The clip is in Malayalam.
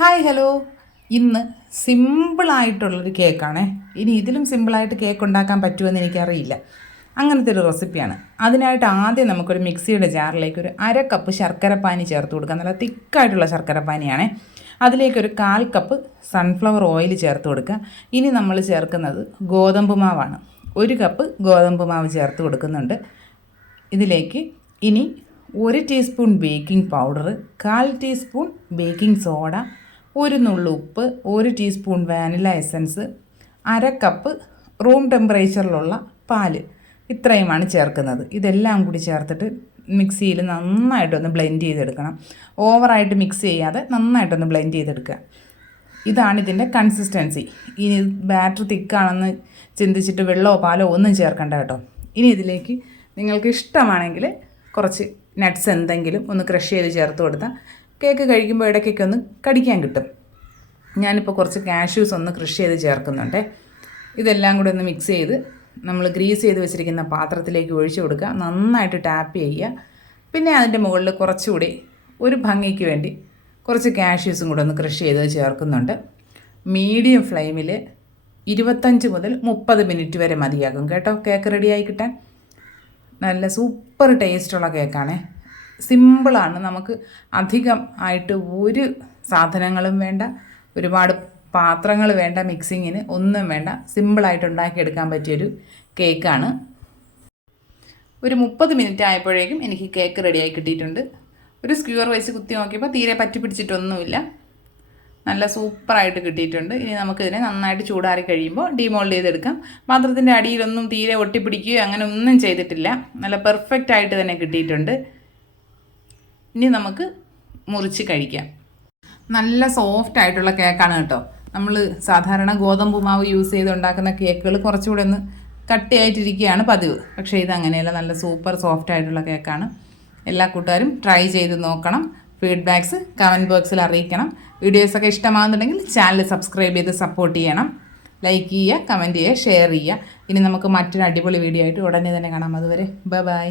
ഹായ് ഹലോ ഇന്ന് സിമ്പിളായിട്ടുള്ളൊരു കേക്കാണേ ഇനി ഇതിലും സിമ്പിളായിട്ട് കേക്ക് ഉണ്ടാക്കാൻ പറ്റുമെന്ന് എനിക്കറിയില്ല. അങ്ങനത്തെ ഒരു റെസിപ്പിയാണ് അതിനായിട്ട് ആദ്യം നമുക്കൊരു മിക്സിയുടെ ജാറിലേക്ക് ഒരു അര കപ്പ് ശർക്കരപ്പാനി ചേർത്ത് കൊടുക്കുക നല്ല തിക്കായിട്ടുള്ള ശർക്കര പാനിയാണ്. അതിലേക്കൊരു കാൽ കപ്പ് സൺഫ്ലവർ ഓയിൽ ചേർത്ത് കൊടുക്കുക. ഇനി നമ്മൾ ചേർക്കുന്നത് ഗോതമ്പ് മാവാണ്. ഒരു കപ്പ് ഗോതമ്പ് മാവ് ചേർത്ത് കൊടുക്കുന്നുണ്ട്. ഇതിലേക്ക് ഇനി ഒരു ടീസ്പൂൺ ബേക്കിംഗ് പൗഡർ കാൽ ടീസ്പൂൺ ബേക്കിംഗ് സോഡ ഒരു നുള്ളു ഉപ്പ് ഒരു ടീസ്പൂൺ വാനില എസൻസ് അര കപ്പ് റൂം ടെമ്പറേച്ചറിലുള്ള പാൽ. ഇത്രയുമാണ് ചേർക്കുന്നത്. ഇതെല്ലാം കൂടി ചേർത്തിട്ട് മിക്സിയിൽ നന്നായിട്ടൊന്ന് ബ്ലെൻഡ് ചെയ്തെടുക്കണം. ഓവറായിട്ട് മിക്സ് ചെയ്യാതെ നന്നായിട്ടൊന്ന് ബ്ലെൻഡ് ചെയ്തെടുക്കുക. ഇതാണ് ഇതിന്റെ കൺസിസ്റ്റൻസി ഇനി ബാറ്റർ തിക്കാണെന്ന് ചിന്തിച്ചിട്ട് വെള്ളമോ പാലോ ഒന്നും ചേർക്കണ്ട കേട്ടോ. ഇനി ഇതിലേക്ക് നിങ്ങൾക്ക് ഇഷ്ടമാണെങ്കിൽ കുറച്ച് നട്ട്സ് എന്തെങ്കിലും ഒന്ന് ക്രഷ് ചെയ്ത് ചേർത്ത് കൊടുത്താൽ കേക്ക് കഴിക്കുമ്പോൾ ഇടയ്ക്കൊക്കെ ഒന്ന് കടിക്കാൻ കിട്ടും. ഞാനിപ്പോൾ കുറച്ച് കാഷ്യൂസ് ഒന്ന് കൃഷി ചെയ്ത് ചേർക്കുന്നുണ്ട്. ഇതെല്ലാം കൂടി ഒന്ന് മിക്സ് ചെയ്ത് നമ്മൾ ഗ്രീസ് ചെയ്ത് വെച്ചിരിക്കുന്ന പാത്രത്തിലേക്ക് ഒഴിച്ചു കൊടുക്കുക. നന്നായിട്ട് ടാപ്പ് ചെയ്യുക. പിന്നെ അതിന്റെ മുകളിൽ കുറച്ചുകൂടി ഒരു ഭംഗിക്ക് വേണ്ടി കുറച്ച് കാഷ്യൂസും കൂടെ ഒന്ന് കൃഷി ചെയ്ത് ചേർക്കുന്നുണ്ട്. മീഡിയം ഫ്ലെയിമിൽ ഇരുപത്തഞ്ച് മുതൽ മുപ്പത് മിനിറ്റ് വരെ മതിയാകും കേട്ടോ കേക്ക് റെഡിയായി കിട്ടാൻ. നല്ല സൂപ്പർ ടേസ്റ്റുള്ള കേക്കാണ്. സിമ്പിളാണ്. നമുക്ക് അധികം ആയിട്ട് ഒരു സാധനങ്ങളും വേണ്ട ഒരുപാട് പാത്രങ്ങൾ വേണ്ട മിക്സിങ്ങിന് ഒന്നും വേണ്ട സിമ്പിളായിട്ട് ഉണ്ടാക്കിയെടുക്കാൻ പറ്റിയൊരു കേക്കാണ്. ഒരു മുപ്പത് മിനിറ്റ് ആയപ്പോഴേക്കും എനിക്ക് കേക്ക് റെഡിയായി കിട്ടിയിട്ടുണ്ട്. ഒരു സ്ക്യൂർ വെച്ച് കുത്തി നോക്കിയപ്പോൾ തീരെ പറ്റി പിടിച്ചിട്ടൊന്നുമില്ല. നല്ല സൂപ്പറായിട്ട് കിട്ടിയിട്ടുണ്ട്. ഇനി നമുക്കിതിനെ നന്നായിട്ട് ചൂടാറി കഴിയുമ്പോൾ ഡീമോൾഡ് ചെയ്തെടുക്കാം. പാത്രത്തിന്റെ അടിയിലൊന്നും തീരെ ഒട്ടിപ്പിടിക്കുകയോ അങ്ങനെ ഒന്നും ചെയ്തിട്ടില്ല. നല്ല പെർഫെക്റ്റ് ആയിട്ട് തന്നെ കിട്ടിയിട്ടുണ്ട്. ഇനി നമുക്ക് മുറിച്ച് കഴിക്കാം. നല്ല സോഫ്റ്റ് ആയിട്ടുള്ള കേക്കാണ് കേട്ടോ. നമ്മൾ സാധാരണ ഗോതമ്പ് മാവ് യൂസ് ചെയ്ത് ഉണ്ടാക്കുന്ന കേക്കുകൾ കുറച്ചുകൂടെ ഒന്ന് കട്ടിയായിട്ടിരിക്കുകയാണ് പതിവ്. പക്ഷേ ഇത് അങ്ങനെയല്ല നല്ല സൂപ്പർ സോഫ്റ്റ് ആയിട്ടുള്ള കേക്കാണ് എല്ലാ കൂട്ടുകാരും ട്രൈ ചെയ്ത് നോക്കണം. ഫീഡ്ബാക്ക്സ് കമന്റ് ബോക്സിൽ അറിയിക്കണം. വീഡിയോസൊക്കെ ഇഷ്ടമാകുന്നുണ്ടെങ്കിൽ ചാനൽ സബ്സ്ക്രൈബ് ചെയ്ത് സപ്പോർട്ട് ചെയ്യണം. ലൈക്ക് ചെയ്യുക കമന്റ് ചെയ്യുക ഷെയർ ചെയ്യുക. ഇനി നമുക്ക് മറ്റൊരു അടിപൊളി വീഡിയോ ആയിട്ട് ഉടനെ തന്നെ കാണാം. അതുവരെ ബൈ ബൈ